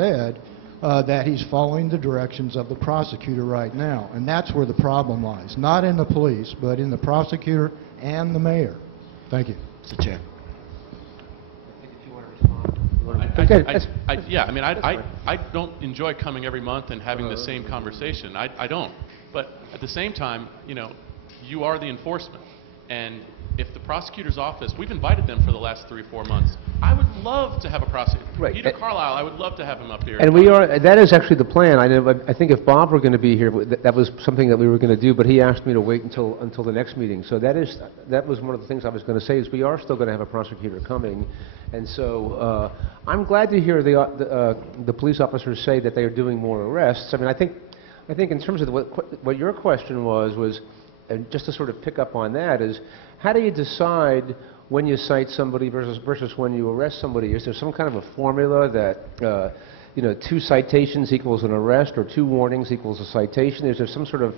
said that he's following the directions of the prosecutor right now. And that's where the problem lies. Not in the police, but in the prosecutor and the mayor. Thank you. Mr. Chair. Yeah, I mean, I don't enjoy coming every month and having the same conversation. I don't. But at the same time, you know, you are the enforcement. And if the prosecutor's office, we've invited them for the last 3 or 4 months. I would love to have a prosecutor. Right. Peter Carlisle, I would love to have him up here. And we are, that is actually the plan. I think if Bob were going to be here, that was something that we were going to do, but he asked me to wait until the next meeting. So that was one of the things I was going to say, is we are still going to have a prosecutor coming. And so I'm glad to hear the police officers say that they are doing more arrests. I mean, I think in terms of what your question was, and just to sort of pick up on that, is how do you decide when you cite somebody versus when you arrest somebody? Is there some kind of a formula that, you know, 2 citations equals an arrest, or 2 warnings equals a citation? Is there some sort of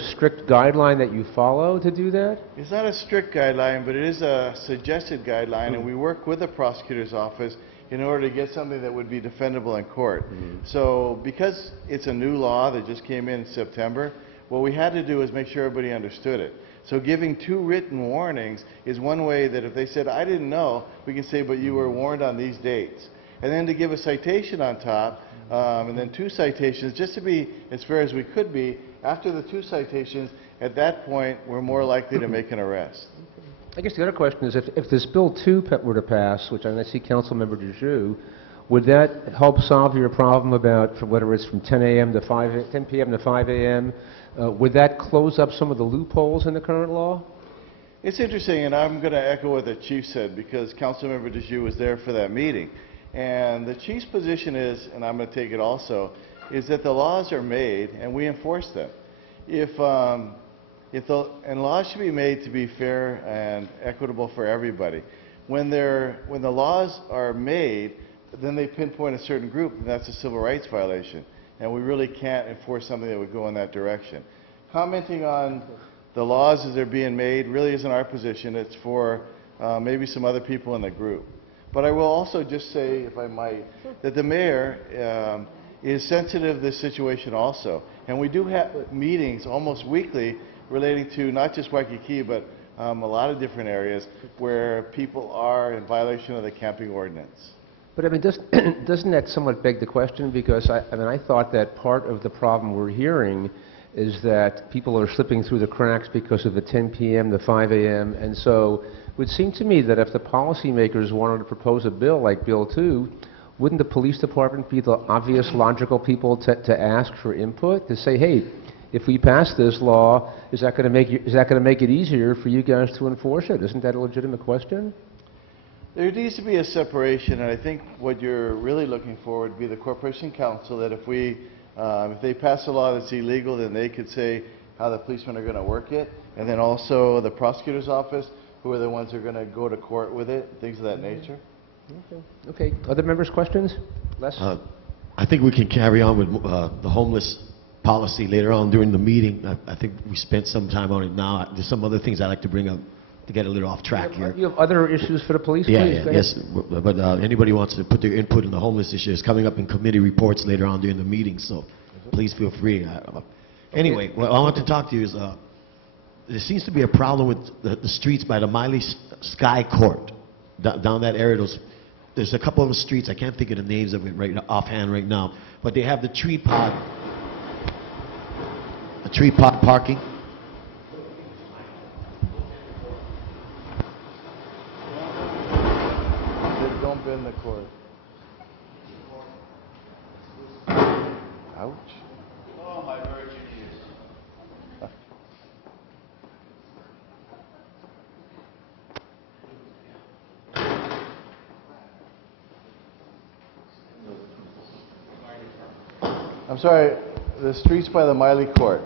strict guideline that you follow to do that? It's not a strict guideline, but it is a suggested guideline, and we work with the prosecutor's office in order to get something that would be defendable in court. So because it's a new law that just came in September, what we had to do is make sure everybody understood it. So giving 2 written warnings is one way that if they said, I didn't know, we can say, but you were warned on these dates. And then to give a citation on top, and then 2 citations, just to be as fair as we could be. After the 2 citations, at that point, we're more likely to make an arrest. I guess the other question is, if this Bill 2 were to pass, which I see Councilmember Dejoux, would that help solve your problem about whether it's from 10 p.m. to 5 a.m.? Would that close up some of the loopholes in the current law? It's interesting, and I'm going to echo what the chief said, because Councilmember Dejoux was there for that meeting. And the chief's position is, and I'm going to take it also, is that the laws are made and we enforce them. And laws should be made to be fair and equitable for everybody. When the laws are made, then they pinpoint a certain group, and that's a civil rights violation. And we really can't enforce something that would go in that direction. Commenting on the laws as they're being made really isn't our position. It's for maybe some other people in the group. But I will also just say, if I might, that the mayor is sensitive to this situation also. And we do have meetings almost weekly relating to not just Waikiki, but a lot of different areas where people are in violation of the camping ordinance. But I mean, doesn't that somewhat beg the question? Because I mean, I thought that part of the problem we're hearing is that people are slipping through the cracks because of the 10 p.m. to 5 a.m. And so it would seem to me that if the policymakers wanted to propose a bill like Bill 2, wouldn't the police department be the obvious logical people to ask for input, to say, hey, if we pass this law, is that going to make it easier for you guys to enforce it? Isn't that a legitimate question? There needs to be a separation, and I think what you're really looking for would be the Corporation Council, that if they pass a law that's illegal, then they could say how the policemen are going to work it, and then also the prosecutor's office, who are the ones who are going to go to court with it, things of that nature. Okay. Other members' questions? Les? I think we can carry on with the homeless policy later on during the meeting. I think we spent some time on it now. There's some other things I'd like to bring up to get a little off track here. You have other issues for the police? Yeah, please? yes. But anybody wants to put their input in the homeless issue is coming up in committee reports later on during the meeting, so please feel free. Anyway, what I want to talk to you is there seems to be a problem with the streets by the Miley Sky Court. Down that area, there's a couple of streets, I can't think of the names of it offhand right now, but they have the tree pod parking. Don't bend the cord. Ouch. Oh, my virgin ears. I'm sorry, the streets by the Miley Court.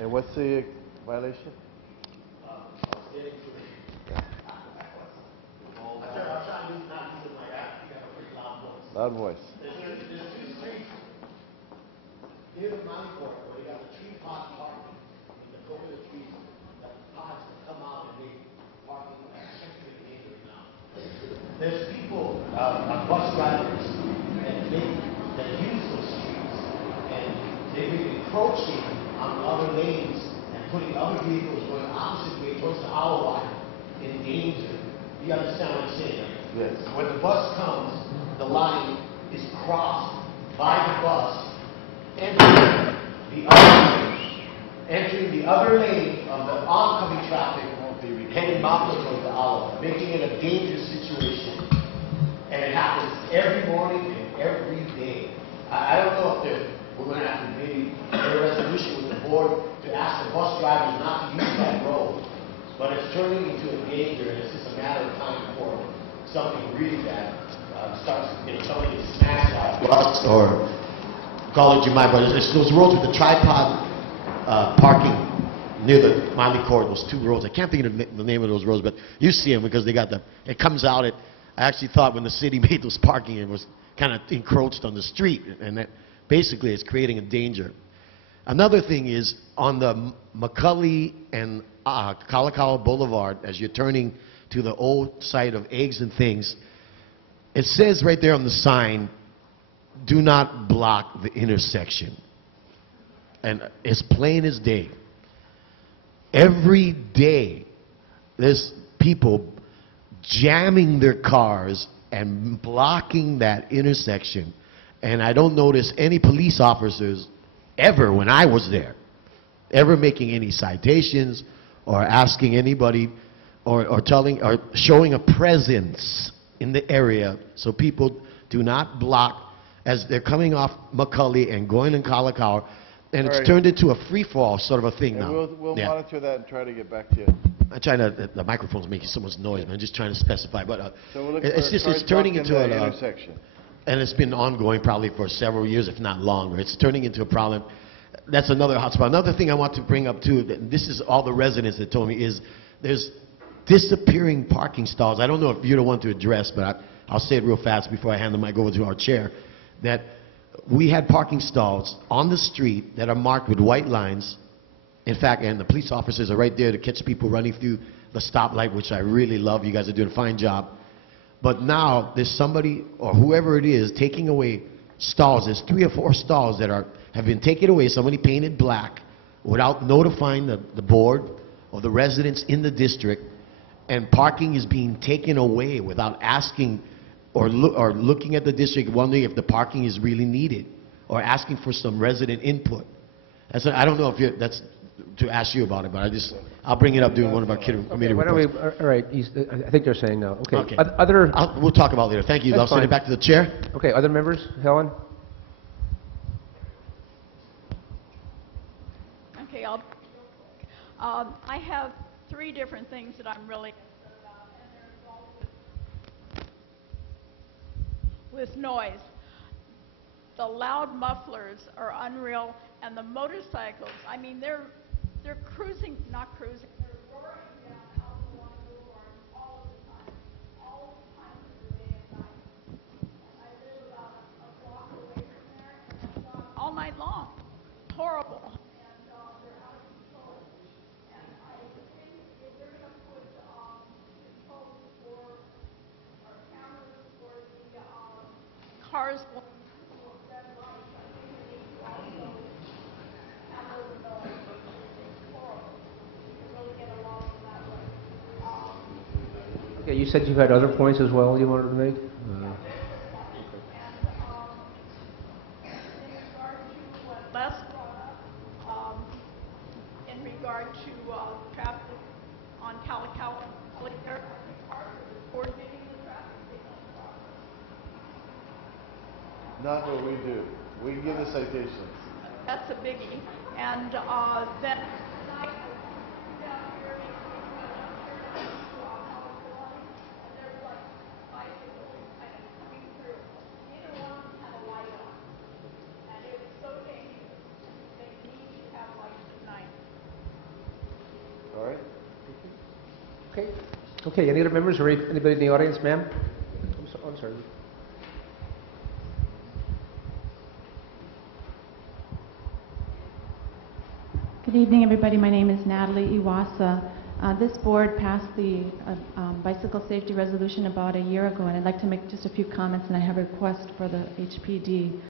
And what's the violation? Loud voice. There's 2 streets near the Miley Court where you got the tree pod parking. In the coconut trees, the pods come out and they parking essentially dangerous now. There's people, bus drivers, and they encroaching on other lanes and putting other vehicles going opposite way towards the hour line in danger. You understand what I'm saying? Yes. When the bus comes, the line is crossed by the bus, entering the other lane of the oncoming traffic, heading northward towards the hour, making it a dangerous situation. And it happens every morning and every day. I don't know if we're going to have to maybe get a resolution with the board to ask the bus drivers not to use that road. But it's turning into a danger, and it's just a matter of time before something really bad starts, somebody gets smashed out. Bus or college you might, but it's those roads with the tripod parking near the Miley Court, those two roads. I can't think of the name of those roads, but you see them because they got it comes out I actually thought when the city made those parking, it was kind of encroached on the street, and that basically it's creating a danger. Another thing is on the McCully and Kalakaua Boulevard, as you're turning to the old site of Eggs and Things, it says right there on the sign, do not block the intersection. And it's plain as day. Every day, there's people jamming their cars and blocking that intersection. And I don't notice any police officers ever, when I was there, ever making any citations or asking anybody or showing a presence in the area so people do not block as they're coming off McCully and going in Kalakaua. And it's turned into a free-for-all sort of a thing now. We'll Yeah. monitor that and try to get back to you. I'm trying to, the microphone's making so much noise, man. I'm just trying to specify. But So we're looking it's for just, cars it's turning blocking into the a, intersection. and it's been ongoing probably for several years, if not longer. It's turning into a problem. That's another hotspot. Another thing I want to bring up too, this is all the residents that told me, is there's disappearing parking stalls. I don't know if you're the one to address, but I'll say it real fast before I hand the mic over to our chair, that we had parking stalls on the street that are marked with white lines. In fact, and the police officers are right there to catch people running through the stoplight, which I really love. You guys are doing a fine job. But now there's somebody or whoever it is taking away stalls. There's 3 or 4 stalls that have been taken away, somebody painted black, without notifying the board or the residents in the district, and parking is being taken away without asking or looking at the district, wondering if the parking is really needed, or asking for some resident input. I don't know if that's to ask you about it, but I'll bring it up during one of our committee Why reports. don't we, all right, I think they're saying no. Okay. Okay. We'll talk about it later. Thank you. I'll That's send it fine. back to the chair. Okay, other members? Helen? Okay, I have 3 different things that I'm really concerned about, and they're involved with noise. The loud mufflers are unreal, and the motorcycles, I mean, they're cruising, not cruising, they're roaring down out along the boulevard all the time of the day and night. I live about a block away from there, and it's all night long. Horrible. Cars going through red lights, I think we need to also handle the noise. It's horrible. You really get along in that way. Okay, you said you had other points as well you wanted to make? In regard to what Les brought up, in regard to traffic on Kalakaua, coordinating the traffic signal. Not what we do. We can give the citations. That's a biggie. And then tonight, down here, and there's like bicycles kind of coming through. Neither one of them had a light on. And it was so dangerous. They need to have lights at night. All right? Okay. Okay, any other members or anybody in the audience, ma'am? I'm sorry. Good evening, everybody. My name is Natalie Iwasa. This board passed the bicycle safety resolution about a year ago, and I'd like to make just a few comments, and I have a request for the HPD.